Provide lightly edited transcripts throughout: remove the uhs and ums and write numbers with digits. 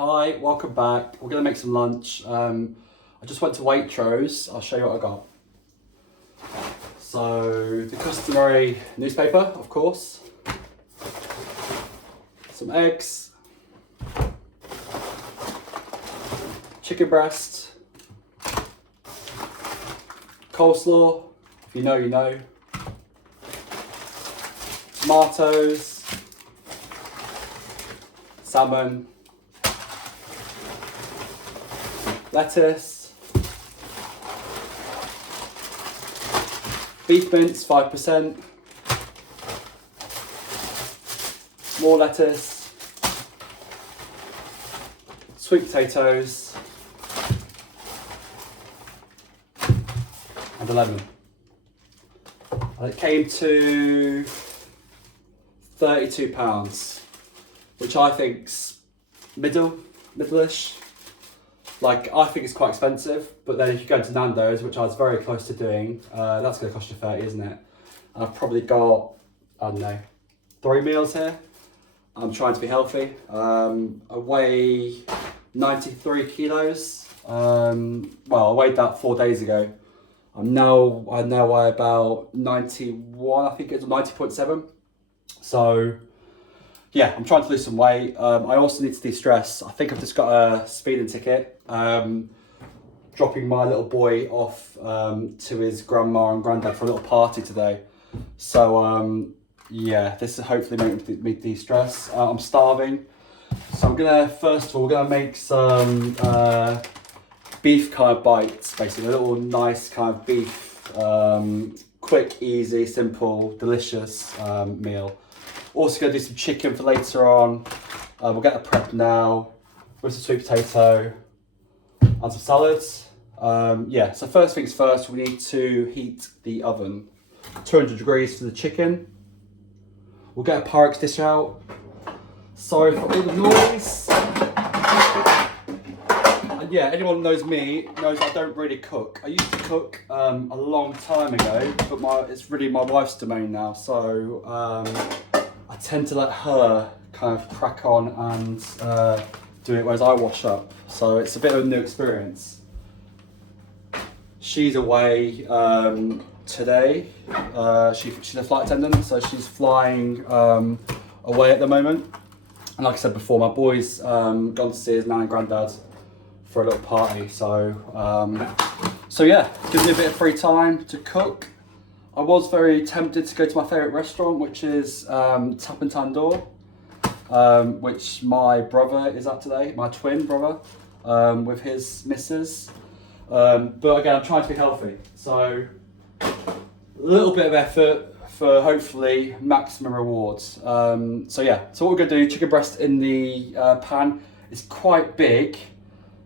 Hi, welcome back. We're gonna make some lunch. I just went to Waitrose. I'll show you what I got. So the customary newspaper, of course. Some eggs. Chicken breast. Coleslaw. If you know, you know. Tomatoes. Salmon. Lettuce, beef mince 5%, more lettuce, sweet potatoes, and a lemon. And it came to £32, which I think's middle-ish. Like, I think it's quite expensive, but then if you go to Nando's, which I was very close to doing, that's going to cost you 30, isn't it? And I've probably got, I don't know, 3 meals here. I'm trying to be healthy. I weigh 93 kilos. Well, I weighed that 4 days ago. I now weigh about 91, I think it's 90.7. So, yeah, I'm trying to lose some weight. I also need to de-stress. I think I've just got a speeding ticket. Dropping my little boy off to his grandma and granddad for a little party today. So yeah, this is hopefully making me de-stress. I'm starving. So I'm gonna, first of all, we're gonna make some beef kind of bites, basically. A little nice kind of beef, quick, easy, simple, delicious meal. Also going to do some chicken for later on. We'll get the prep now with some sweet potato and some salads. Yeah, so first things first, we need to heat the oven. 200 degrees for the chicken. We'll get a Pyrex dish out. Sorry for all the noise. And yeah, anyone who knows me knows I don't really cook. I used to cook a long time ago, but it's really my wife's domain now. So I tend to let her kind of crack on and do it, whereas I wash up. So it's a bit of a new experience. She's away today. She's a flight attendant, so she's flying away at the moment. And like I said before, my boy's gone to see his nan and granddad for a little party. So yeah, gives me a bit of free time to cook. I was very tempted to go to my favourite restaurant, which is Tap and Tandoor, which my brother is at today, my twin brother, with his missus. But again, I'm trying to be healthy, so a little bit of effort for hopefully maximum rewards. So yeah, so what we're going to do, chicken breast in the pan. It's quite big,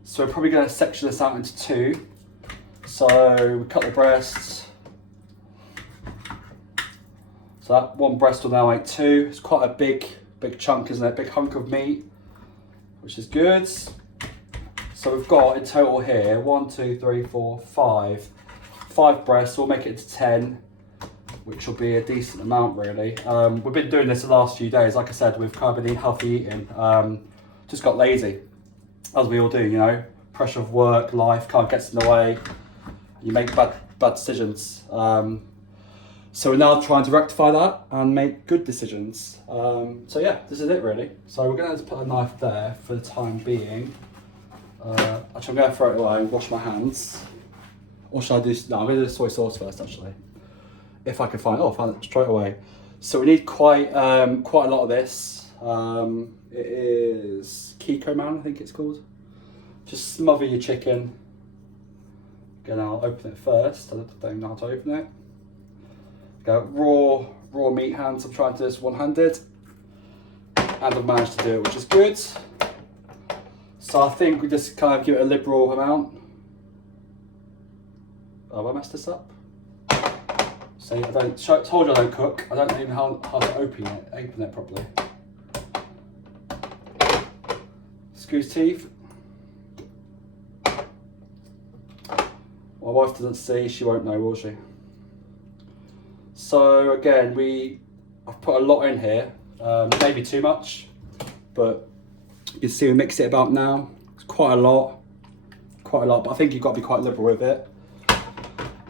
so we're probably going to section this out into 2. So we cut the breasts. So that one breast will now make 2. It's quite a big chunk, isn't it? Big hunk of meat, which is good. So we've got in total here 1, 2, 3, 4, 5. 5 breasts. We'll make it to 10, which will be a decent amount, really. We've been doing this the last few days. Like I said, we've kind of been healthy eating. Just got lazy, as we all do, you know. Pressure of work, life kind of gets in the way. You make bad decisions. So we're now trying to rectify that and make good decisions. So yeah, this is it really. So we're going to put a knife there for the time being. Actually, I'm going to throw it away and wash my hands. Or should I do? No, I'm going to do the soy sauce first, actually. If I can find it, I'll find it straight away. So we need quite a lot of this. It is Kiko Man, I think it's called. Just smother your chicken. Again, I'll open it first. I don't know how to open it. Got raw meat hands. I'm trying to do this one-handed, and I've managed to do it, which is good. So I think we just kind of give it a liberal amount. Have I messed this up? See, told you I don't cook. I don't even know how to open it properly. Screws teeth. My wife doesn't see, she won't know, will she? So again, I've put a lot in here, maybe too much, but You can see we mix it about now. It's quite a lot, but I think you've got to be quite liberal with it.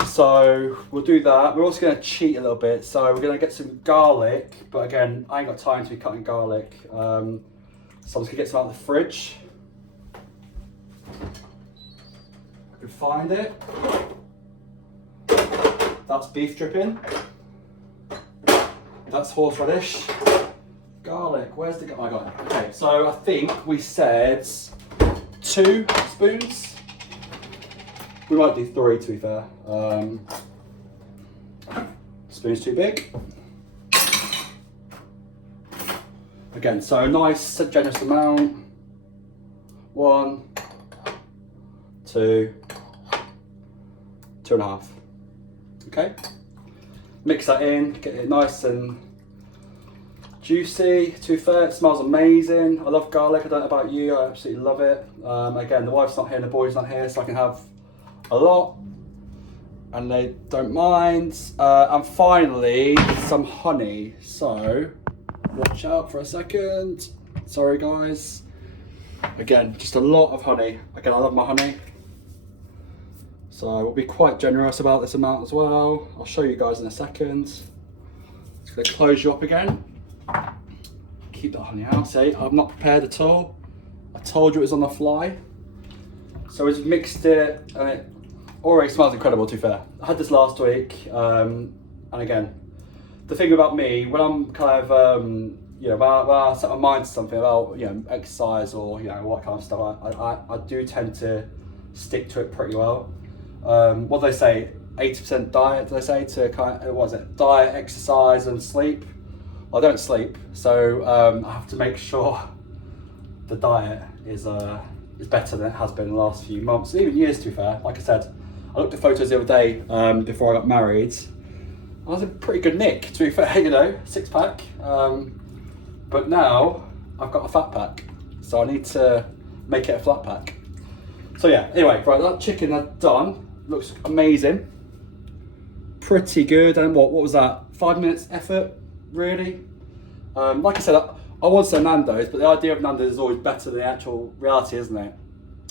So we'll do that. We're also going to cheat a little bit. So we're going to get some garlic, but again, I ain't got time to be cutting garlic. So I'm just going to get some out of the fridge. I can find it. That's beef dripping. That's horseradish. Garlic, where's the garlic? I got it. Okay, so I think we said 2 spoons. We might do 3 to be fair. Spoon's too big. Again, so a nice generous amount. 1, 2, 2.5. Okay. Mix that in, get it nice and juicy. To be fair, it smells amazing. I love garlic. I don't know about you, I absolutely love it. Again, the wife's not here and the boy's not here, so I can have a lot and they don't mind. And finally, some honey. So watch out for a second. Sorry guys. Again, just a lot of honey. Again, I love my honey. So we'll be quite generous about this amount as well. I'll show you guys in a second. Just gonna close you up again. Keep that honey out. See, I'm not prepared at all. I told you it was on the fly. So we've mixed it and it already smells incredible, to be fair. I had this last week, and again, the thing about me, when I'm kind of, you know, when I set my mind to something about, you know, exercise or, you know, what kind of stuff, I do tend to stick to it pretty well. What do they say? 80% diet, do they say, to kind of, what is it? Diet, exercise and sleep. Well, I don't sleep, so I have to make sure the diet is better than it has been in the last few months, even years to be fair. Like I said, I looked at photos the other day before I got married. I was in pretty good nick, to be fair, you know, 6-pack. But now I've got a fat pack, so I need to make it a flat pack. So yeah, anyway, right, that chicken is done. Looks amazing. Pretty good. And what was that? 5 minutes effort, really? Like I said, I want to say Nando's, but the idea of Nando's is always better than the actual reality, isn't it?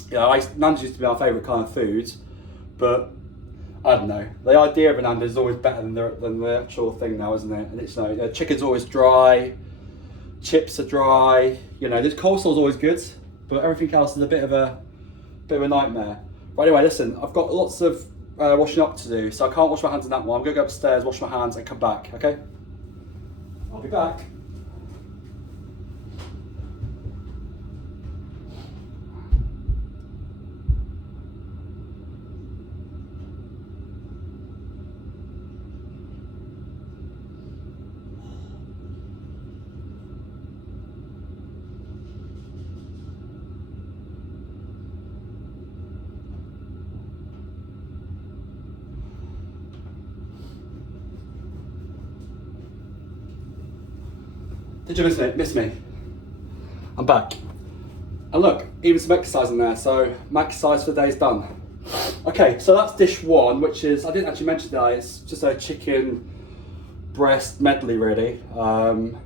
You know, Nando's used to be my favourite kind of food, but I don't know. The idea of a Nando's is always better than the actual thing now, isn't it? And it's, you know, chicken's always dry, chips are dry. You know, this coleslaw's always good, but everything else is a bit of a nightmare. But anyway, listen, I've got lots of washing up to do, so I can't wash my hands in that one. I'm gonna go upstairs, wash my hands, and come back. Okay? I'll be back. Did you miss me? I'm back. And look, even some exercise in there, so my exercise for the day's done. Okay, so that's dish 1, which is, I didn't actually mention that, it's just a chicken breast medley really. In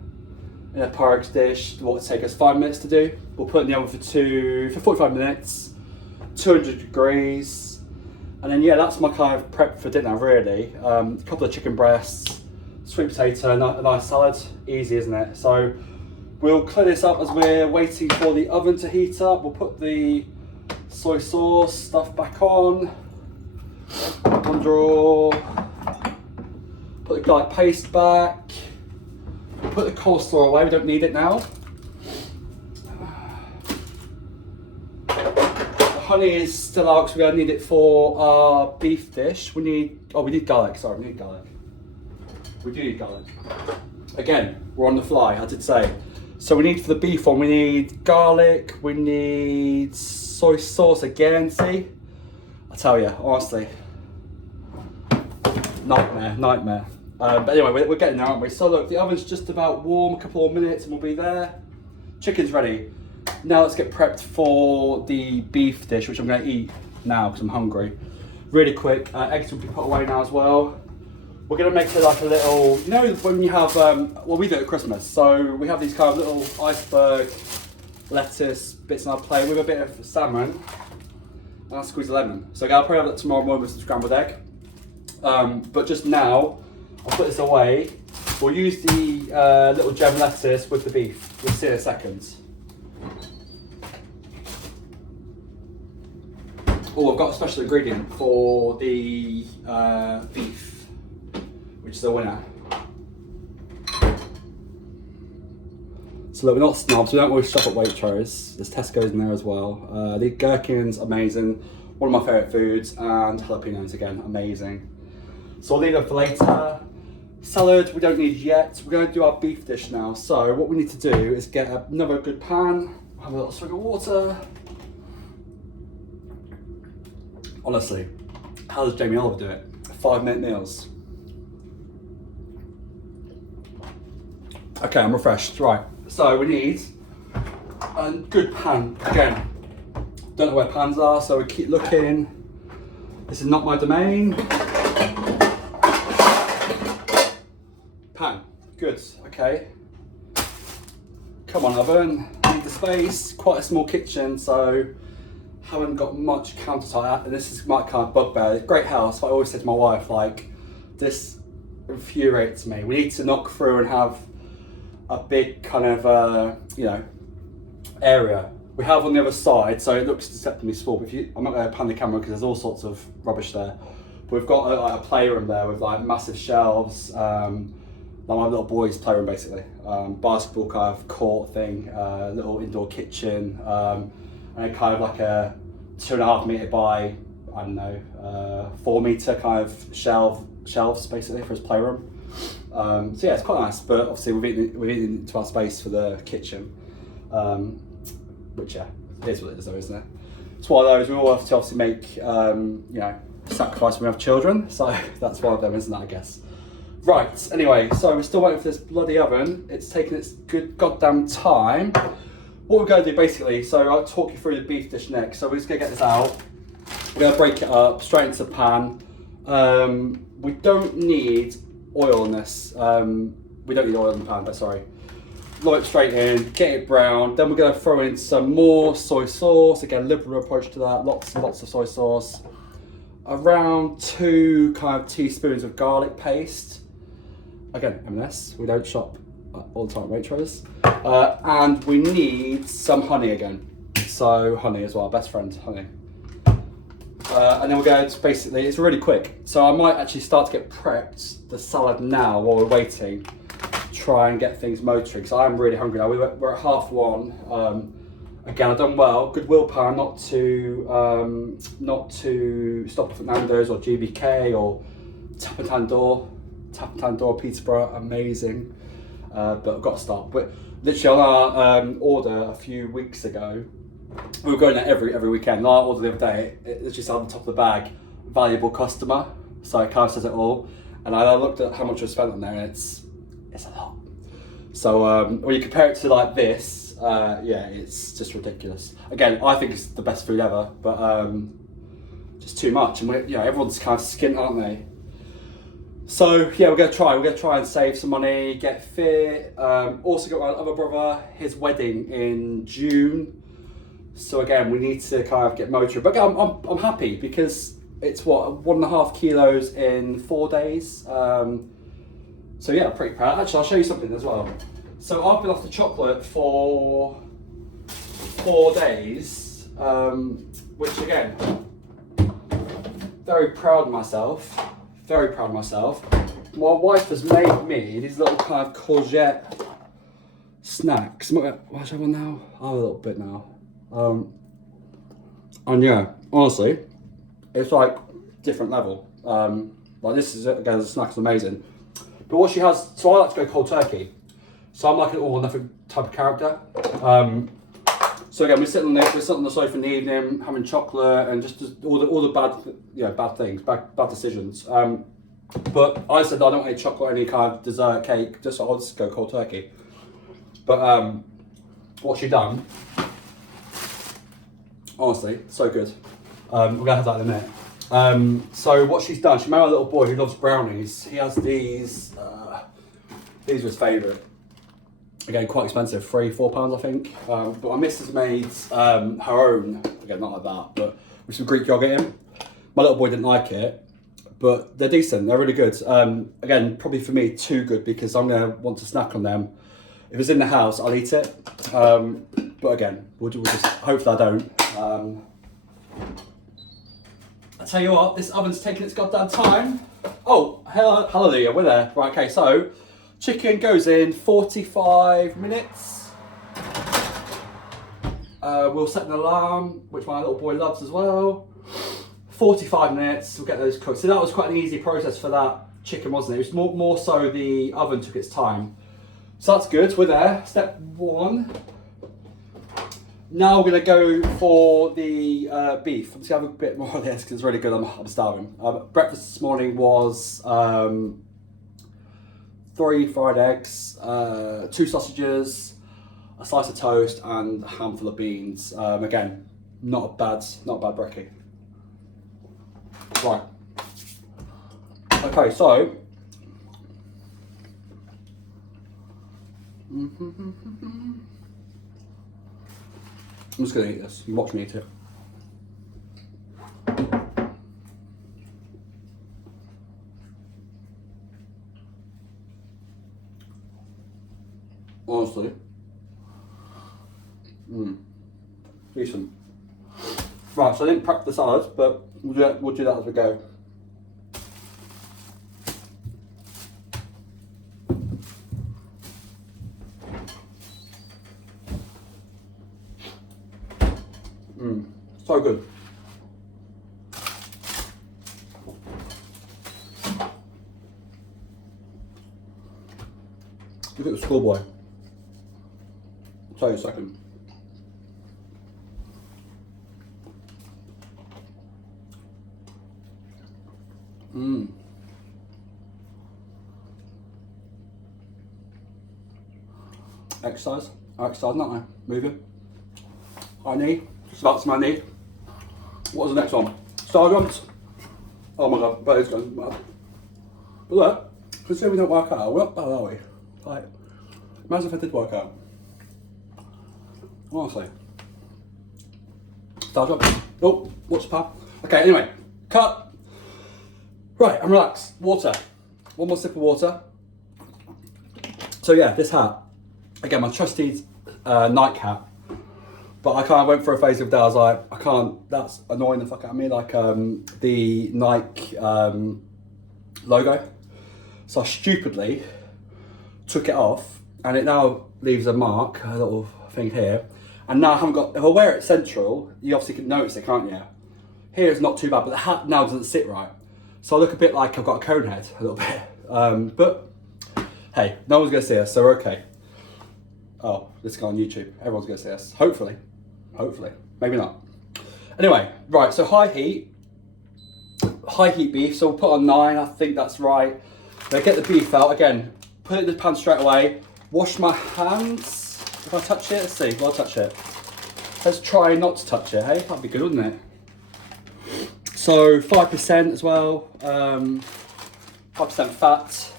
a Pyrex dish, what would take us 5 minutes to do. We'll put it in the oven for 45 minutes, 200 degrees. And then yeah, that's my kind of prep for dinner really. A couple of chicken breasts, sweet potato, a nice salad. Easy, isn't it? So we'll clear this up as we're waiting for the oven to heat up. We'll put the soy sauce stuff back on. One drawer. Put the garlic paste back. We'll put the coleslaw away, we don't need it now. The honey is still out because we're going to need it for our beef dish. We need garlic, sorry, we need garlic. We do need garlic. Again, we're on the fly, I did say. So we need, for the beef one, we need garlic, we need soy sauce again, see? I tell you, honestly, nightmare. But anyway, we're getting there, aren't we? So look, the oven's just about warm, a couple more minutes and we'll be there. Chicken's ready. Now let's get prepped for the beef dish, which I'm gonna eat now because I'm hungry. Really quick, eggs will be put away now as well. We're gonna make it like a little, you know when you have, well we do it at Christmas, so we have these kind of little iceberg lettuce, bits on our plate with a bit of salmon, and I'll squeeze a lemon. So I'll probably have that tomorrow morning with some scrambled egg. But just now, I'll put this away. We'll use the little gem lettuce with the beef. We'll see in a second. Oh, I've got a special ingredient for the beef, which is a winner. So look, we're not snobs, we don't always shop at Waitrose. There's Tesco's in there as well. The gherkins, amazing. One of my favourite foods, and jalapeños again, amazing. So I'll leave them for later. Salad, we don't need yet. We're going to do our beef dish now. So what we need to do is get another good pan, have a little swig of water. Honestly, how does Jamie Oliver do it? 5-minute meals. Okay, I'm refreshed. Right, so we need a good pan. Again, don't know where pans are, so we keep looking. This is not my domain. Pan, good, okay. Come on, oven, need the space. Quite a small kitchen, so haven't got much countertop, and this is my kind of bugbear. Great house, but I always say to my wife, like, this infuriates me. We need to knock through and have a big kind of, you know, area. We have on the other side, so it looks deceptively small, but I'm not going to pan the camera because there's all sorts of rubbish there. But we've got a playroom there with like massive shelves, like my little boy's playroom basically. Basketball kind of court thing, little indoor kitchen, and kind of like a 2.5 metre by, I don't know, 4 metre kind of shelves basically for his playroom. So yeah, it's quite nice, but obviously we've eaten into our space for the kitchen, which yeah, it is what it is though, isn't it? It's one of those, we all have to obviously make, you know, sacrifice when we have children, so that's one of them, isn't it, I guess. Right, anyway, so we're still waiting for this bloody oven. It's taking its good goddamn time. What we're going to do basically, so I'll talk you through the beef dish next. So we're just going to get this out. We're going to break it up straight into the pan. We don't need oil in this. We don't need oil in the pan, but sorry. Lower it straight in, get it brown. Then we're going to throw in some more soy sauce. Again, liberal approach to that. Lots and lots of soy sauce. Around 2 kind of teaspoons of garlic paste. Again, M&S, we don't shop all the time at Waitrose. And we need some honey again. So honey as well, best friend, honey. And then we're going to basically, it's really quick. So I might actually start to get prepped the salad now while we're waiting. Try and get things motoring, because I'm really hungry now. We're at 1:30. Again, I've done well, good willpower not to stop off at Nando's or GBK or Tap and Tandoor Peterborough, amazing. But I've got to stop. But literally on our order a few weeks ago, we were going there every weekend. And our order the other day, it literally said on the top of the bag, valuable customer. So it kind of says it all. And I looked at how much we spent on there, and it's a lot. So when you compare it to like this, yeah, it's just ridiculous. Again, I think it's the best food ever, but just too much. And you know, everyone's kind of skint, aren't they? So yeah, we're gonna try and save some money, get fit. Also got my other brother, his wedding in June. So again, we need to kind of get motoring. But again, I'm happy because it's what, 1.5 kilos in 4 days. So yeah, I'm pretty proud. Actually, I'll show you something as well. So I've been off the chocolate for 4 days, which again, very proud of myself. Very proud of myself. My wife has made me these little kind of courgette snacks. What should I have one now? I'll have a little bit now. And yeah, honestly, it's like different level. Like this is, again, the snack's amazing. But what she has, so I like to go cold turkey. So I'm like an all or nothing type of character. So again, we're sitting on the sofa in the evening, having chocolate and just all the bad things, bad decisions. But I said I don't want any chocolate, any kind of dessert, cake. I'll just go cold turkey. But what she done, honestly, so good. We're gonna have that in a minute. So what she's done, she made a little boy who loves brownies. He has these. These are his favourite. Again, quite expensive, £3-4 I think. But my missus made her own, again not like that, but with some Greek yogurt in. My little boy didn't like it, but they're decent, they're really good. Again, probably for me too good because I'm gonna want to snack on them. If it's in the house, I'll eat it. But again, we'll just, hopefully I don't. I tell you what, this oven's taking its goddamn time. Oh, hallelujah, we're there. Right, okay, so chicken goes in 45 minutes. We'll set an alarm, which my little boy loves as well. 45 minutes, we'll get those cooked. So that was quite an easy process for that chicken, wasn't it? It was more so the oven took its time. So that's good, we're there. Step 1. Now we're going to go for the beef. I'm just going to have a bit more of this because it's really good, I'm starving. Breakfast this morning was 3 fried eggs, 2 sausages, a slice of toast and a handful of beans. Again, not a bad brekkie. Right. Okay, so I'm just going to eat this. You watch me eat it. Honestly. Decent. Right, so I didn't prep the salad, but we'll do that as we go. So good. Look at the schoolboy. I'll tell you a second. Exercise, not I? Moving. I need. Just about to my knee. What was the next one? Star jumps. Oh my god, but it's going mad. But look, considering we don't work out, we're not bad, are we? Like, imagine if I did work out. Honestly. Star jump. Oh, what's the path? Okay, anyway, cut. Right, I'm relaxed. Water. One more sip of water. So yeah, this hat. Again, my trusty Nike hat. But I kind of went for a phase of that. I was like, I can't, that's annoying the fuck out of me, like the Nike logo. So I stupidly took it off and it now leaves a mark, a little thing here. And now I haven't got, if I wear it central, you obviously can notice it, can't you? Here it's not too bad, but the hat now doesn't sit right. So I look a bit like I've got a cone head, a little bit. But hey, no one's gonna see us, so we're okay. Oh, this is on YouTube. Everyone's gonna see us, hopefully. Hopefully, maybe not. Anyway, right, so high heat beef, so we'll put on 9, I think that's right. Then get the beef out, again, put it in the pan straight away, wash my hands. If I touch it, let's see, will I touch it? Let's try not to touch it, hey? That'd be good, wouldn't it? So 5% as well, 5% fat.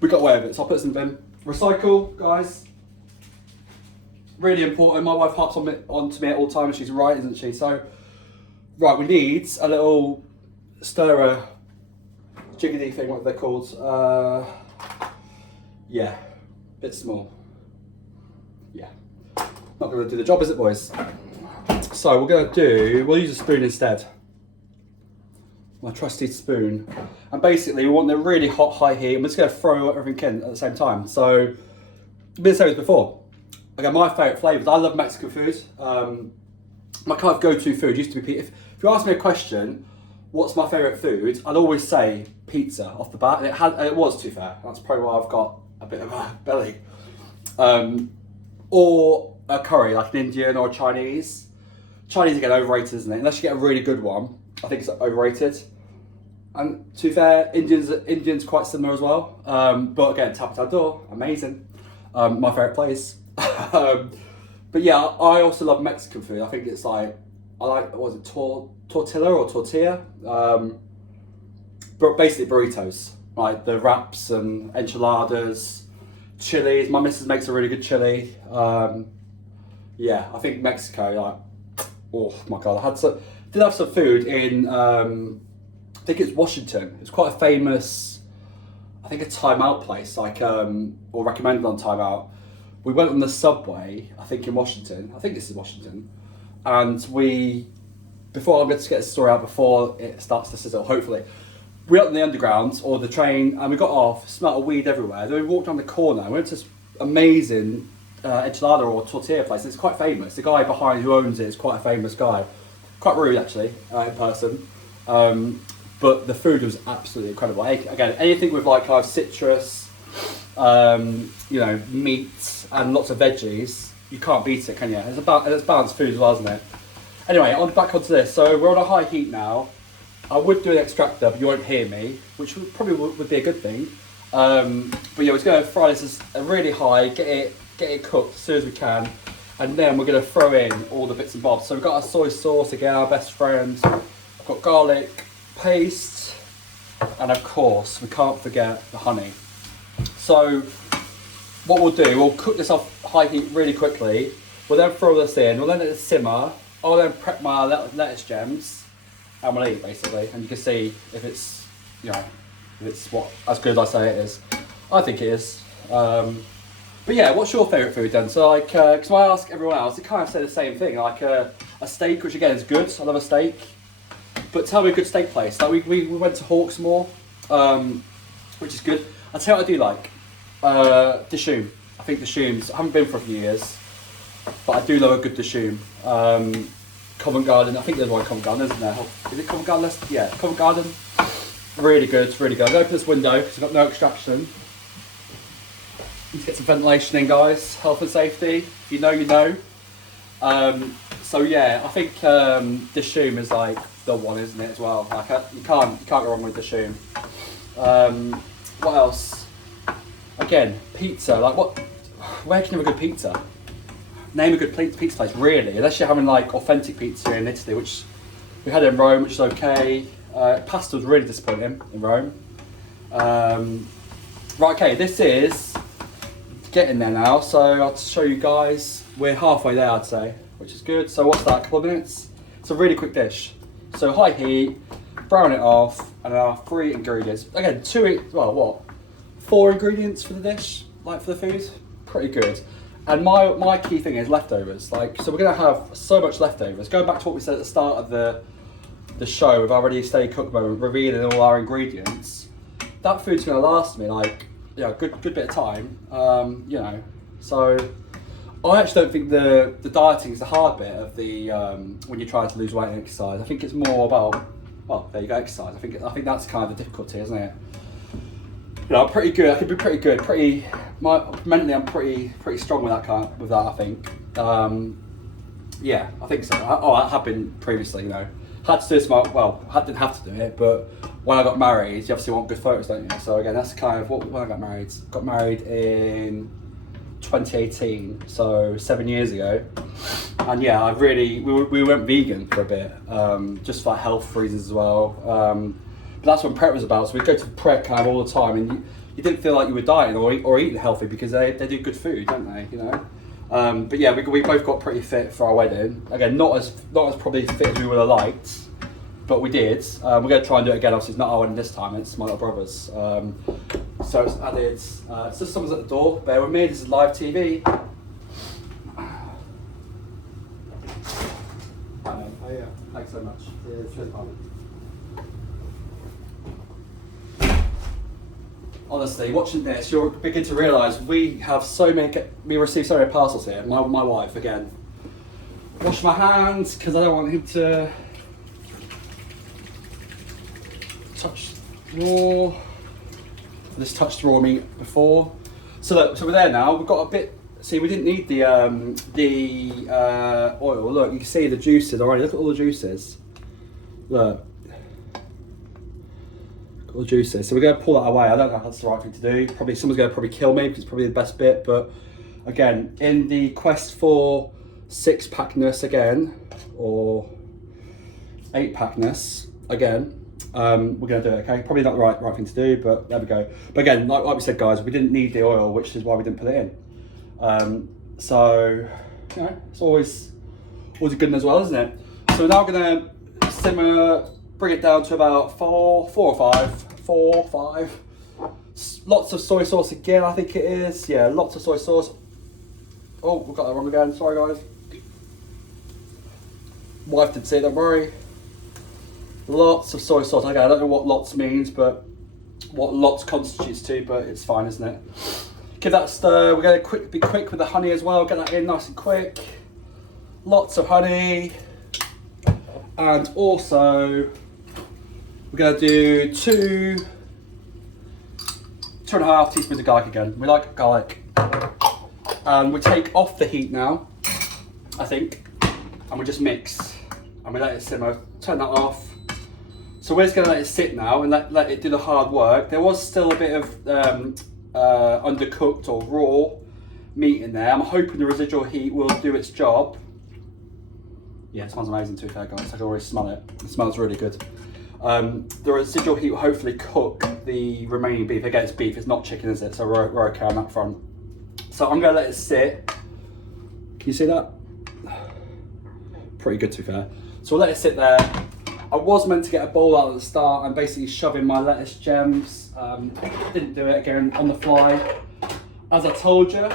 We got away with it, so I'll put this in the bin. Recycle, guys. Really important. My wife harps on to me at all times. She's right, isn't she? So, right, we need a little stirrer, jiggity thing. What are they called? Yeah, bit small. Yeah, not going to do the job, is it, boys? So we'll use a spoon instead. My trusty spoon. And basically, we want the really hot, high heat. I'm just going to throw everything in at the same time. So, I've been the same as before. Again, my favourite flavours. I love Mexican food. My kind of go-to food used to be pizza. If you ask me a question, what's my favourite food? I'd always say pizza off the bat, and it was, to be fair. That's probably why I've got a bit of a belly. Or a curry, like an Indian or a Chinese. Chinese again overrated, isn't it? Unless you get a really good one, I think it's overrated. And to be fair, Indian's quite similar as well. But again, Tapatador, amazing. My favourite place. But yeah, I also love Mexican food. I think it's like, what was it, tortilla or tortilla? But basically burritos, like the wraps and enchiladas. chilies. My missus makes a really good chili. Yeah, I think Mexico, like, oh my God, did have some food in, I think it's Washington. It's quite a famous, I think a Time Out place, like, or recommended on Time Out. We went on the subway, I think in Washington. I think this is Washington. And before I'm going to get the story out before it starts to sizzle, hopefully. We went on the underground or the train and we got off, smelled of weed everywhere. Then we walked down the corner, we went to this amazing enchilada or tortilla place. It's quite famous. The guy behind who owns it is quite a famous guy. Quite rude actually, in person. But the food was absolutely incredible. Again, anything with like kind of citrus, you know, meat and lots of veggies, you can't beat it, can you? It's balanced food as well, isn't it? Anyway, back onto this. So we're on a high heat now. I would do an extractor, but you won't hear me, which would be a good thing. But yeah, we're going to fry this really high, get it cooked as soon as we can, and then we're going to throw in all the bits and bobs. So we've got our soy sauce, again, our best friend. I've got garlic paste, and of course, we can't forget the honey. So what we'll do, we'll cook this off high heat really quickly. We'll then throw this in, we'll then let it simmer. I'll then prep my lettuce gems, and we'll eat basically. And you can see if it's, you know, if it's as good as I say it is. I think it is. But yeah, what's your favourite food then? So like, because when I ask everyone else, they kind of say the same thing. Like a steak, which again is good. I love a steak. But tell me a good steak place. Like we went to Hawksmoor, which is good. I'll tell you what I do like. Dishoom. I think Dishooms. I haven't been for a few years, but I do love a good Dishoom. Covent Garden. I think there's one in Covent Garden, isn't there? Is it Covent Garden? Yeah, Covent Garden. Really good, really good. I'll open this window because I've got no extraction. Need to get some ventilation in, guys. Health and safety. If you know, you know. So yeah, I think Dishoom is like the one, isn't it? As well. Like you can't go wrong with Dishoom. What else? Again, pizza. Like what? Where can you have a good pizza? Name a good pizza place, really. Unless you're having like authentic pizza in Italy, which we had in Rome, which is okay. Pasta was really disappointing in Rome. Right, okay, this is getting there now. So I'll show you guys. We're halfway there, I'd say, which is good. So what's that? A couple of minutes. It's a really quick dish. So high heat, brown it off, and our 3 ingredients. Again, 4 ingredients for the dish, like for the food. Pretty good. And my key thing is leftovers. Like, so we're gonna have so much leftovers. Going back to what we said at the start of the show with our ready steady cook moment, revealing all our ingredients. That food's gonna last me like, you know, good bit of time. You know, so I actually don't think the dieting is the hard bit of the when you're trying to lose weight and exercise. I think it's more about, well, there you go, exercise. I think that's kind of the difficulty, isn't it? You know, I'm pretty good. I could be pretty good. Mentally, I'm pretty strong with that. I think. Yeah, I think so. I have been previously. You know, had to do this. Didn't have to do it, but when I got married, you obviously want good photos, don't you? So again, that's kind of when I got married. Got married in 2018, so 7 years ago. And yeah, we went vegan for a bit, just for health reasons as well. But that's what Pret was about. So we'd go to Pret kind of all the time, and you didn't feel like you were dieting or eating healthy because they do good food, don't they? You know. But yeah, we both got pretty fit for our wedding. Again, not as probably fit as we would have liked, but we did. We're going to try and do it again. Obviously, it's not our wedding this time. It's my little brother's. So it's added. It's just someone's at the door. Bear with me. This is live TV. Oh yeah. Thanks so much. Cheers, Pardon. Honestly, watching this, you'll begin to realise we receive so many parcels here. My wife, again. Wash my hands, because I don't want him to touch the raw. This touched raw meat before. So look, so we're there now. We've got a bit, see, we didn't need the oil. Look, you can see the juices already. Look at all the juices. Look. The juices. So we're going to pull that away. I don't know if that's the right thing to do. Probably someone's going to kill me because it's probably the best bit. But again, in the quest for 6-packness again, or 8-packness again, we're going to do it, okay? Probably not the right thing to do, but there we go. But again, like we said, guys, we didn't need the oil, which is why we didn't put it in. So, you know, it's always a good one as well, isn't it? So we're now going to simmer, bring it down to about four or five. Lots of soy sauce again, I think it is. Yeah, lots of soy sauce. Oh, we got that wrong again. Sorry, guys. Wife did say, don't worry. Lots of soy sauce. Okay, I don't know what lots means, but what lots constitutes to, but it's fine, isn't it? Give that a stir. We're going to be quick with the honey as well. Get that in nice and quick. Lots of honey. And also, we're going to do 2.5 teaspoons of garlic again. We like garlic. And we take off the heat now, I think, and we just mix. And we let it simmer. Turn that off. So we're just going to let it sit now and let it do the hard work. There was still a bit of undercooked or raw meat in there. I'm hoping the residual heat will do its job. Yeah, it smells amazing, to be fair, guys. I can already smell it. It smells really good. The residual heat will hopefully cook the remaining beef. Again, it's beef, it's not chicken, is it? So we're okay on that front. So I'm going to let it sit. Can you see that? Pretty good, to be fair. So we'll let it sit there. I was meant to get a bowl out at the start and basically shove in my lettuce gems. Didn't do it, again, on the fly, as I told you.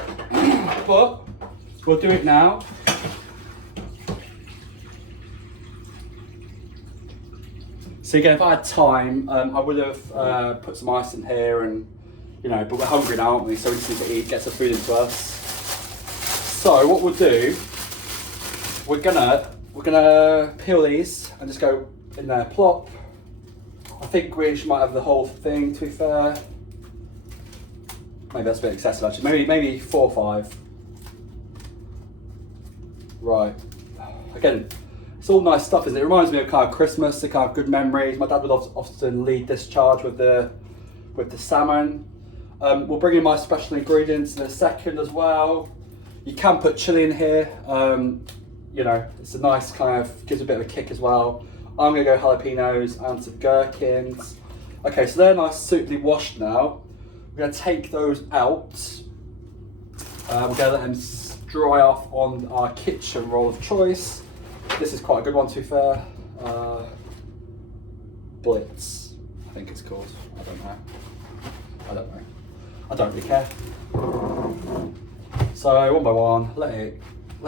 But we'll do it now. So again, if I had time, I would have put some ice in here, and you know, but we're hungry now, aren't we? So we just need to eat, get some food into us. So what we'll do, we're gonna peel these and just go in there, plop. I think we might have the whole thing, to be fair. Maybe that's a bit excessive actually. Maybe 4 or 5. Right. Again, it's all nice stuff, isn't it? It reminds me of kind of Christmas, the kind of good memories. My dad would often lead this charge with the salmon. We'll bring in my special ingredients in a second as well. You can put chili in here. You know, it's a nice kind of, gives a bit of a kick as well. I'm gonna go jalapenos and some gherkins. Okay, so they're nice, suitably washed now. We're gonna take those out. We're gonna let them dry off on our kitchen roll of choice. This is quite a good one, to be fair. Blitz, I think it's called. I don't know. I don't really care. So one by one, let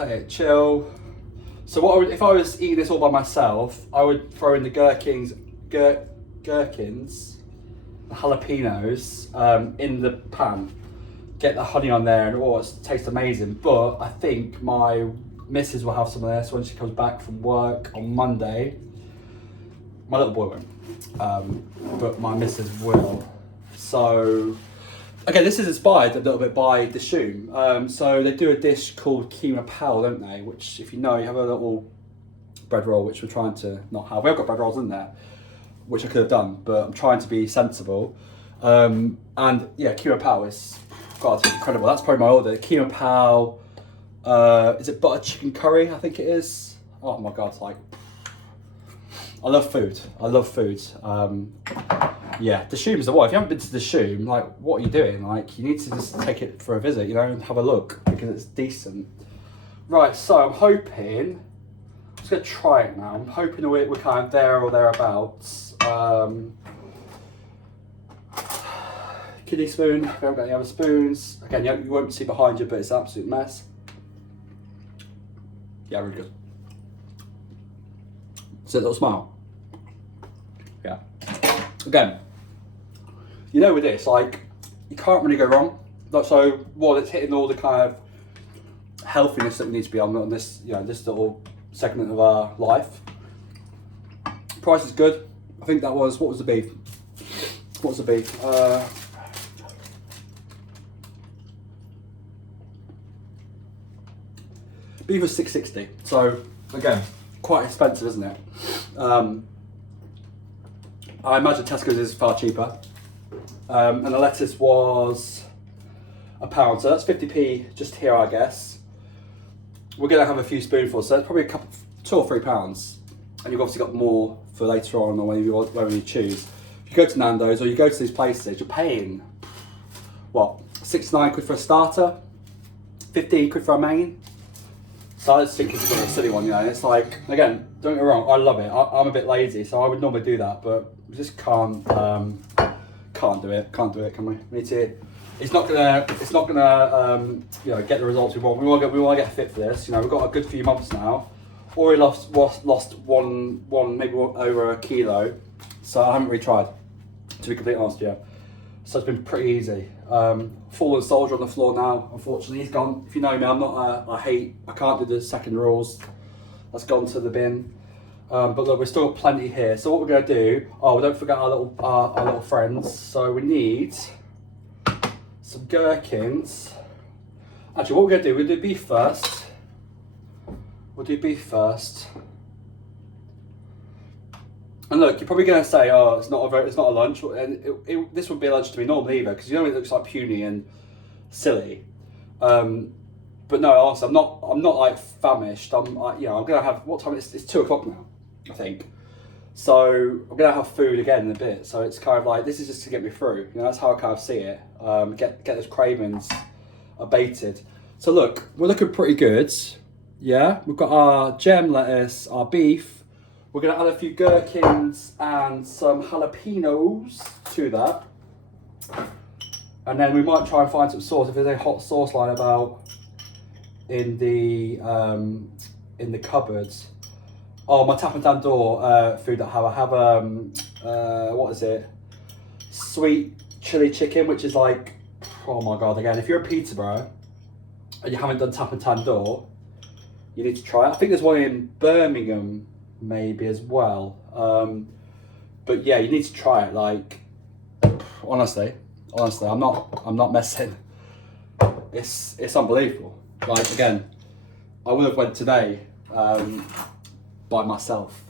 it chill. So what if I was eating this all by myself, I would throw in the gherkins, the jalapenos in the pan, get the honey on there, and it tastes amazing. But I think my missus will have some of this when she comes back from work on Monday. My little boy won't, but my missus will. So again, this is inspired a little bit by Dishoom. So they do a dish called keema pal, don't they? Which, if you know, you have a little bread roll, which we're trying to not have. We have got bread rolls in there, which I could have done, but I'm trying to be sensible. And yeah, keema pal is, God, it's incredible. That's probably my order. Keema pal, is it butter chicken curry? I think it is. Oh my God, it's like, I love food. Yeah, Dishoom is the one. If you haven't been to Dishoom, like, what are you doing? Like, you need to just take it for a visit, you know, and have a look, because it's decent. Right, so I'm hoping, I'm just gonna try it now. I'm hoping we're kind of there or thereabouts. Kiddie spoon, we haven't got any other spoons. Again, you won't see behind you, but it's an absolute mess. Yeah, really good. Is it a little smile? Yeah. Again, you know, with this, like, you can't really go wrong. Like, so while it's hitting all the kind of healthiness that we need to be on this, you know, this little segment of our life. Price is good. I think that was, what was the beef? What's the beef? Beef was $6.60. So again, quite expensive, isn't it? I imagine Tesco's is far cheaper. And the lettuce was £1, so that's 50p just here, I guess. We're gonna have a few spoonfuls, so it's probably a couple, £2 or £3. and you've obviously got more for later on or whenever you choose. If you go to Nando's or you go to these places, you're paying, what, 69 quid for a starter, 15 quid for a main. So I just think it's a bit of a silly one, you know. It's like, again, don't get me wrong, I love it. I'm a bit lazy, so I would normally do that, but we just can't do it. Can't do it, can we? We need to. It's not gonna you know, get the results we want. We want to get fit for this. You know, we've got a good few months now. Already lost one maybe over a kilo, so I haven't really tried, to be completely honest. Yeah, so it's been pretty easy. Fallen soldier on the floor now. Unfortunately, he's gone. If you know me, I'm not. I can't do the second rules. That's gone to the bin. But look, we've still got plenty here. So what we're gonna do? Oh, don't forget our little friends. So we need some gherkins. Actually, what we're gonna do? We'll do beef first. We'll do beef first. And look, you're probably going to say, "Oh, it's not a lunch," and this would be a lunch to me normally either, because you know it looks like puny and silly. But no, honestly, I'm not like famished. I'm gonna have, what time? It's 2 o'clock now, I think. So I'm gonna have food again in a bit. So it's kind of like, this is just to get me through. You know, that's how I kind of see it. Get those cravings abated. So look, we're looking pretty good. Yeah, we've got our gem lettuce, our beef. We're gonna add a few gherkins and some jalapeños to that. And then we might try and find some sauce, if there's any hot sauce lying about in the cupboards. Oh, my tap and tandoor food that I have what is it? Sweet chili chicken, which is like, oh my god, again, if you're in Peterborough and you haven't done tap and tandoor, you need to try it. I think there's one in Birmingham maybe as well. But yeah, you need to try it. Like, honestly, I'm not messing. It's unbelievable. Like, again, I would have went today by myself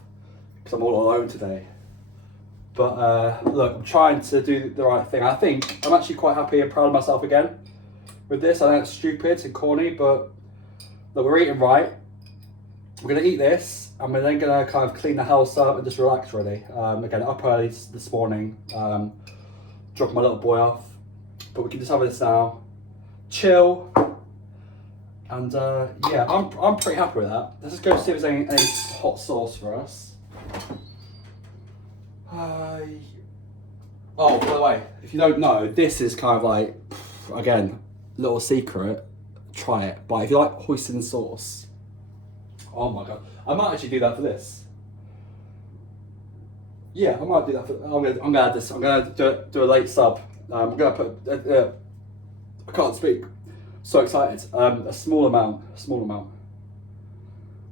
because I'm all alone today. But look, I'm trying to do the right thing. I think I'm actually quite happy and proud of myself again with this. I know it's stupid and corny, but look, we're eating right. We're gonna eat this, and we're then gonna kind of clean the house up and just relax, really. Again, up early this morning, drop my little boy off, but we can just have this now, chill, and yeah, I'm pretty happy with that. Let's just go see if there's any hot sauce for us. Oh, by the way, if you don't know, this is kind of like, again, little secret. Try it, but if you like hoisin sauce. Oh my god, I might actually do that for this. Yeah, I might do that for. I'm gonna add this. I'm gonna do a late sub. I'm gonna put. I can't speak. So excited. A small amount.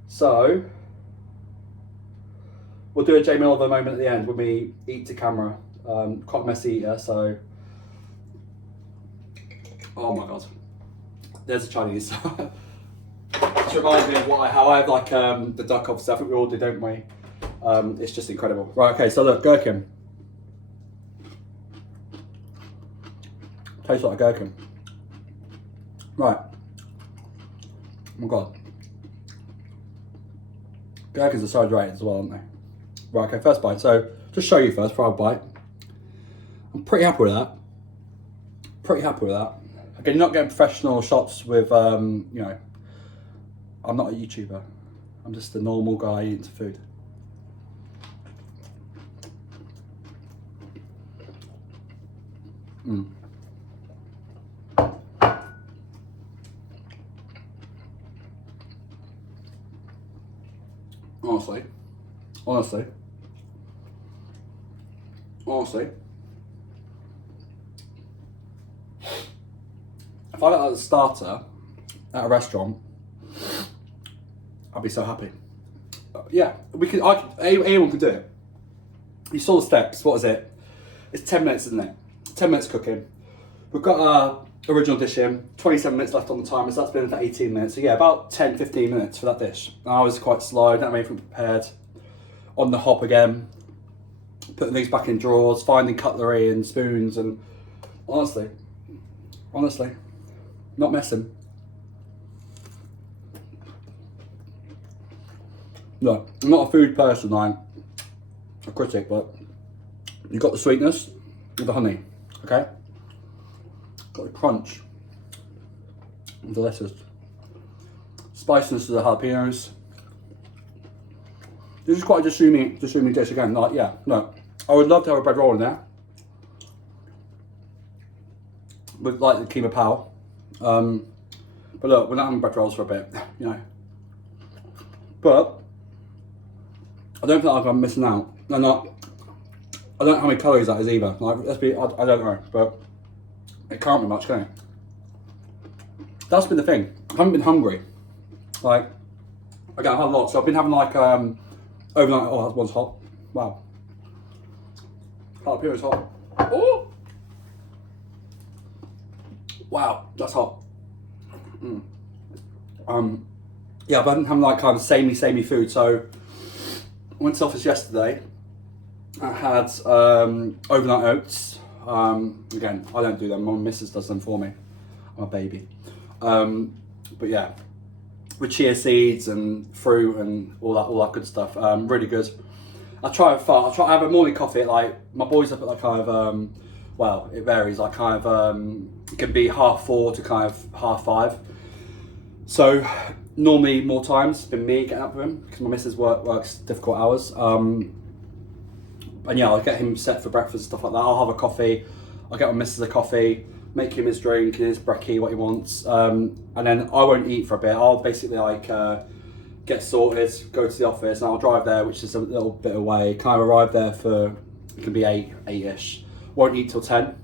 So we'll do a Jamie Oliver moment at the end when we eat to camera. Quite a messy eater, so. Oh my god. There's a Chinese. This reminds me of how I have like the duck off stuff. We all do, don't we? It's just incredible. Right, okay, so look, gherkin. Tastes like a gherkin. Right. Oh my god. Gherkins are so underrated as well, aren't they? Right, okay, first bite. So, just show you first, before I bite. I'm pretty happy with that. Again, you're not getting professional shots with, you know, I'm not a YouTuber. I'm just a normal guy eating food. Honestly, if I got that as a starter at a restaurant, I'd be so happy. Yeah, anyone can do it. You saw the steps, what is it? It's 10 minutes, isn't it? 10 minutes cooking. We've got our original dish in, 27 minutes left on the timer, so that's been for 18 minutes. So yeah, about 10-15 minutes for that dish. I was quite slow, didn't have anything prepared. On the hop again, putting things back in drawers, finding cutlery and spoons, and honestly, not messing. look, I'm not a food person, like a critic, but you got the sweetness with the honey, okay? Got the crunch of the lettuce. Spiciness of the jalapenos. This is quite a Customise dish again. Like, yeah, look, I would love to have a bread roll in there with like the keema pao. But look, we're not having bread rolls for a bit, you know. But I don't feel like I'm missing out. I don't know how many calories that is either. Like, I don't know, but it can't be much, can it? That's been the thing. I haven't been hungry. Like, again, I've had a lot. So I've been having like overnight. Oh, that one's hot. Wow. Jalapenos hot. Oh. Wow, that's hot. Yeah, I've been having like kind of samey food. So I went to the office yesterday. I had overnight oats. Again, I don't do them. My missus does them for me. I'm a baby. But yeah, with chia seeds and fruit and all that good stuff. Really good. I try to have a morning coffee at like, my boys up at like kind of well, it varies. Like kind of it can be 4:30 to kind of 5:30. So normally more times it's been me getting up with him because my missus works difficult hours. And yeah, I'll get him set for breakfast and stuff like that. I'll have a coffee. I'll get my missus a coffee, make him his drink and his brekkie, what he wants. And then I won't eat for a bit. I'll basically like get sorted, go to the office, and I'll drive there, which is a little bit away. Kind of arrive there for, it can be 8-ish. Won't eat till 10.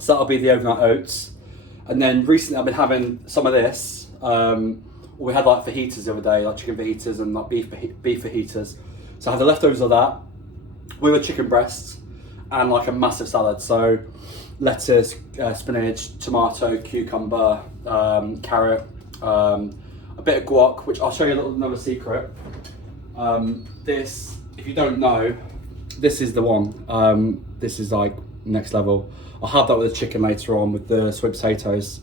So that'll be the overnight oats. And then recently I've been having some of this. We had like fajitas the other day, like chicken fajitas and like beef fajitas. So I had the leftovers of that with a chicken breast and like a massive salad. So lettuce, spinach, tomato, cucumber, carrot, a bit of guac, which I'll show you another secret. This, if you don't know, this is the one. This is like next level. I'll have that with the chicken later on with the sweet potatoes.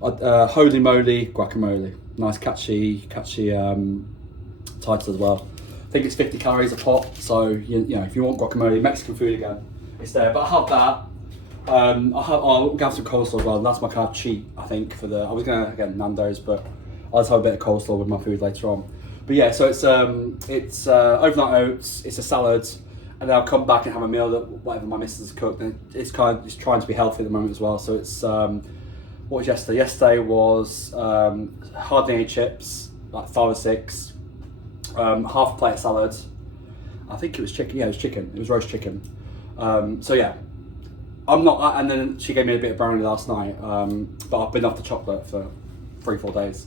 Holy moly guacamole. Nice catchy title as well. I think it's 50 calories a pot, so you know if you want guacamole, Mexican food again, it's there. But I'll have that. I'll have some coleslaw as well. That's my kind of cheat, I think, for the. I was gonna get Nando's, but I'll just have a bit of coleslaw with my food later on. But yeah, so it's overnight oats. It's a salad, and then I'll come back and have a meal that whatever my missus has cooked. And it's trying to be healthy at the moment as well. So it's what was yesterday? Yesterday was hardly any chips, like 5 or 6. Half a plate of salad. I think it was chicken. Yeah, it was chicken. It was roast chicken. So yeah, I'm not. And then she gave me a bit of brownie last night. But I've been off the chocolate for 3-4 days.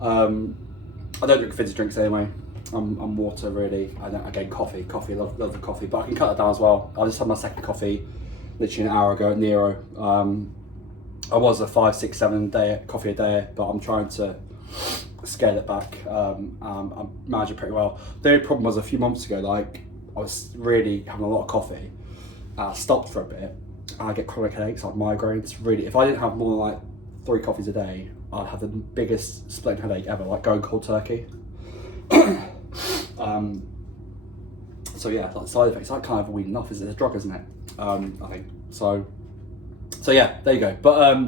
I don't drink fizzy drinks anyway. I'm water really. Again, coffee. Love the coffee, but I can cut that down as well. I just had my second coffee literally an hour ago at Nero. I was a 5, 6, 7 coffee a day, but I'm trying to scale it back. I'm managing pretty well. The only problem was a few months ago, like I was really having a lot of coffee. I stopped for a bit. I get chronic headaches, like migraines. Really, if I didn't have more than like 3 coffees a day, I'd have the biggest splitting headache ever, like going cold turkey. So yeah, like side effects, like kind of weaning off. It's a drug, isn't it? I think so. So yeah, there you go. But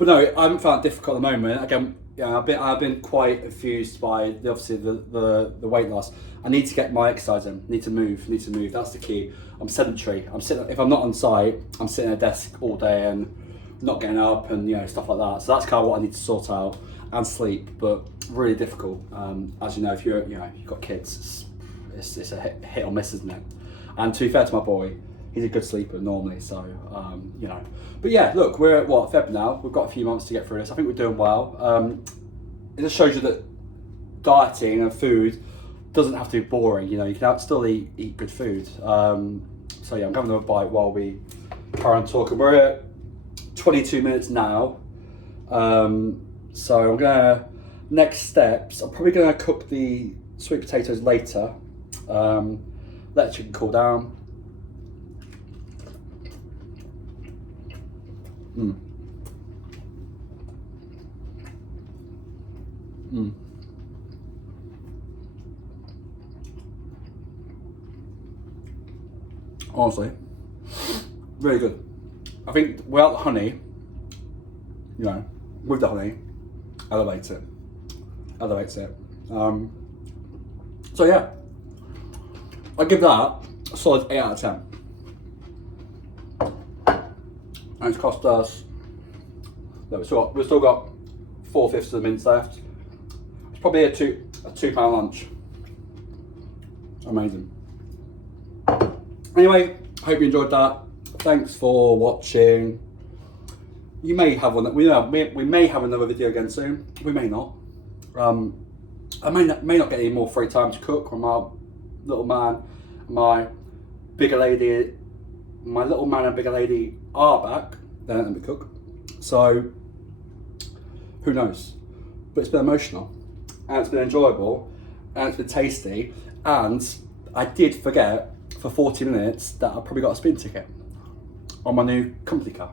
no, I haven't found it difficult at the moment. Again, yeah, I've been quite infused by the weight loss. I need to get my exercise in. Need to move. That's the key. I'm sedentary. If I'm not on site, I'm sitting at a desk all day and not getting up and stuff like that. So that's kind of what I need to sort out, and sleep. But really difficult. As you know, if you've got kids, it's a hit or miss, isn't it? And to be fair to my boy, he's a good sleeper normally, so But yeah, look, we're at Feb now. We've got a few months to get through this. I think we're doing well. It just shows you that dieting and food doesn't have to be boring. You can still eat good food. So yeah, I'm having a bite while we carry on talking. We're at 22 minutes now. So I'm gonna next steps. I'm probably gonna cook the sweet potatoes later. Let the chicken cool down. Honestly, really good. I think without the honey, you know, with the honey, elevates it. So yeah, I give that a solid 8 out of 10. And it's cost us. No, we've still got 4/5 of the mince left. It's probably a £2 lunch. Amazing. Anyway, hope you enjoyed that. Thanks for watching. You may have one. We may have another video again soon. We may not. I may not get any more free time to cook when my little man, my little man and bigger lady are back. They don't let me cook. So who knows? But it's been emotional, and it's been enjoyable, and it's been tasty, and I did forget for 40 minutes that I probably got a speeding ticket on my new company car.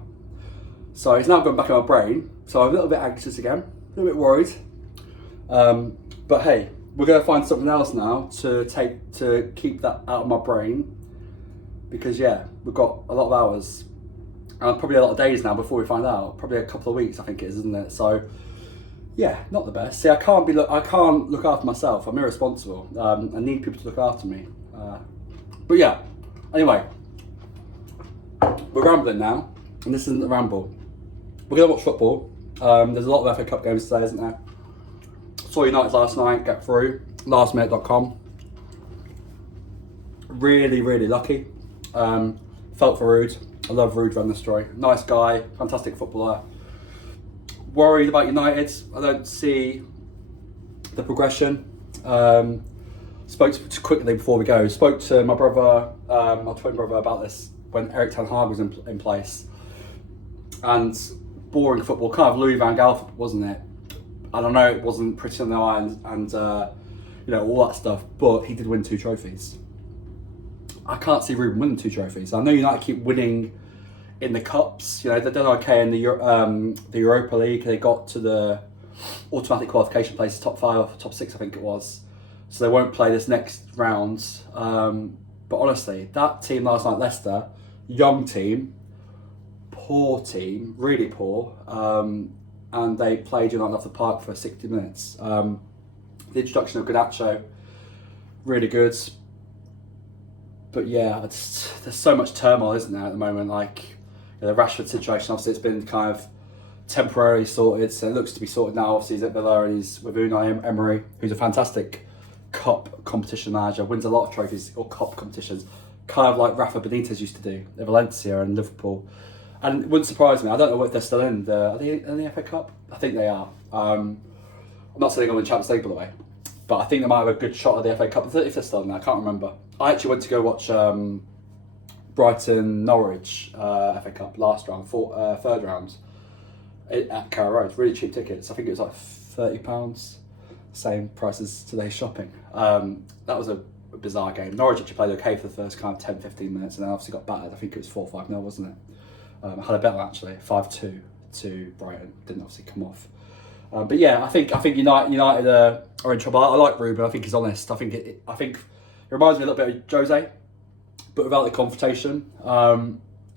So it's now going back in my brain, so I'm a little bit anxious again, a little bit worried. But hey, we're going to find something else now to keep that out of my brain, because yeah, we've got a lot of hours and probably a lot of days now before we find out. Probably a couple of weeks, I think it is, isn't it? So yeah, not the best. See, I can't look after myself. I'm irresponsible. I need people to look after me. But yeah, anyway, we're rambling now, and this isn't a ramble. We're going to watch football. There's a lot of FA Cup games today, isn't there? Saw United last night get through, lastminute.com. Really, really lucky. Felt for Ruud. I love Ruud Van Nistelrooy. Nice guy, fantastic footballer. Worried about United. I don't see the progression. Spoke to quickly before we go. Spoke to my brother, my twin brother, about this when Erik ten Hag was in place. And boring football, kind of Louis van Gaal football, wasn't it? I don't know, it wasn't pretty on the eye and you know, all that stuff. But he did win 2 trophies. I can't see Ruben winning 2 trophies. I know United keep winning in the cups. You know, they've done okay in the Europa League. They got to the automatic qualification places, top 5 or top 6, I think it was. So they won't play this next round. But honestly, that team last night, Leicester, young team, poor team, really poor. And they played United off the park for 60 minutes. The introduction of Garnacho, really good. But yeah, there's so much turmoil, isn't there, at the moment? Like, you know, the Rashford situation, obviously it's been kind of temporarily sorted, so it looks to be sorted now. Obviously he's at Villa and he's with Unai Emery, who's a fantastic cup competition manager, wins a lot of trophies or cup competitions, kind of like Rafa Benitez used to do at Valencia and Liverpool. And it wouldn't surprise me. I don't know if they're still in are they in the FA Cup? I think they are. I'm not saying they're going to win Champions League, by the way, but I think they might have a good shot at the FA Cup if they're still in there. I can't remember. I actually went to go watch Brighton Norwich FA Cup last round, third round at Carrow Road. Really cheap tickets. I think it was like £30, same price as today's shopping. That was a bizarre game. Norwich actually played okay for the first kind of 10-15 minutes, and then obviously got battered. I think it was 4-5-0, wasn't it? I had a bet on actually 5-2 to Brighton. Didn't obviously come off. But yeah, I think United are in trouble. I like Ruben. I think he's honest. I think it reminds me a little bit of Jose, but without the confrontation.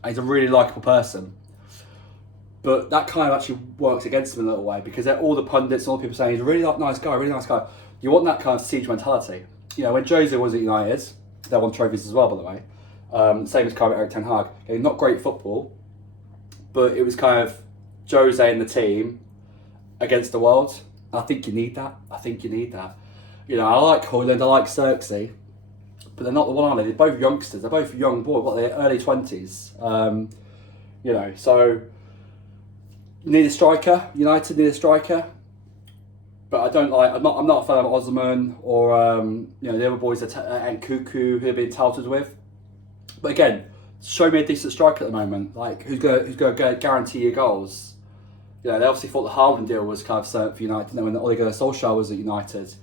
He's a really likeable person. But that kind of actually works against him in a little way, because all the pundits and all the people saying he's a really nice guy, really nice guy. You want that kind of siege mentality. You know, when Jose was at United, they won trophies as well, by the way. Same as kind of Erik ten Hag. Okay, not great football, but it was kind of Jose and the team against the world. I think you need that. You know, I like Højlund, I like Xerxes, but they're not the one, are they? They're both youngsters. They're both young boys. What, they're early 20s. You know, so you need a striker. United need a striker. But I don't like. I'm not a fan of Osman or you know, the other boys and Cuckoo who have been touted with. But again, show me a decent striker at the moment. Like who's going to guarantee your goals? You know, they obviously thought the Haaland deal was kind of certain for United. When Ole Gunnar Solskjaer was at United,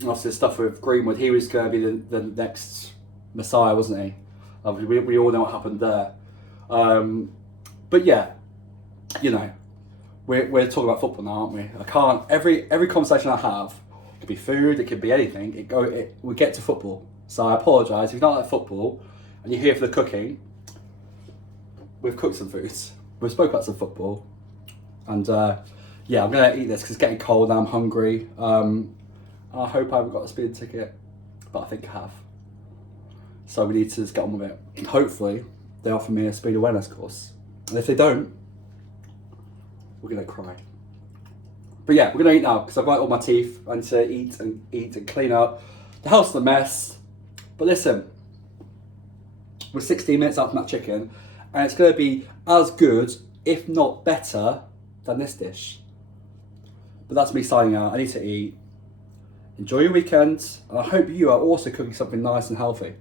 and obviously the stuff with Greenwood, he was going to be the next Messiah, wasn't he? We all know what happened there. But yeah, you know, we're talking about football now, aren't we? I can't. Every conversation I have, it could be food, it could be anything. We get to football. So I apologise if you don't like football and you're here for the cooking, we've cooked some foods. We've spoke about some football, and yeah, I'm gonna eat this because it's getting cold and I'm hungry. I hope I haven't got a speeding ticket, but I think I have. So we need to just get on with it. And hopefully they offer me a speed awareness course. And if they don't, we're gonna cry. But yeah, we're gonna eat now because I've got all my teeth. I need to eat and clean up. The house is a mess. But listen, we're 16 minutes out from that chicken, and it's gonna be as good, if not better, than this dish. But that's me signing out. I need to eat. Enjoy your weekend, and I hope you are also cooking something nice and healthy.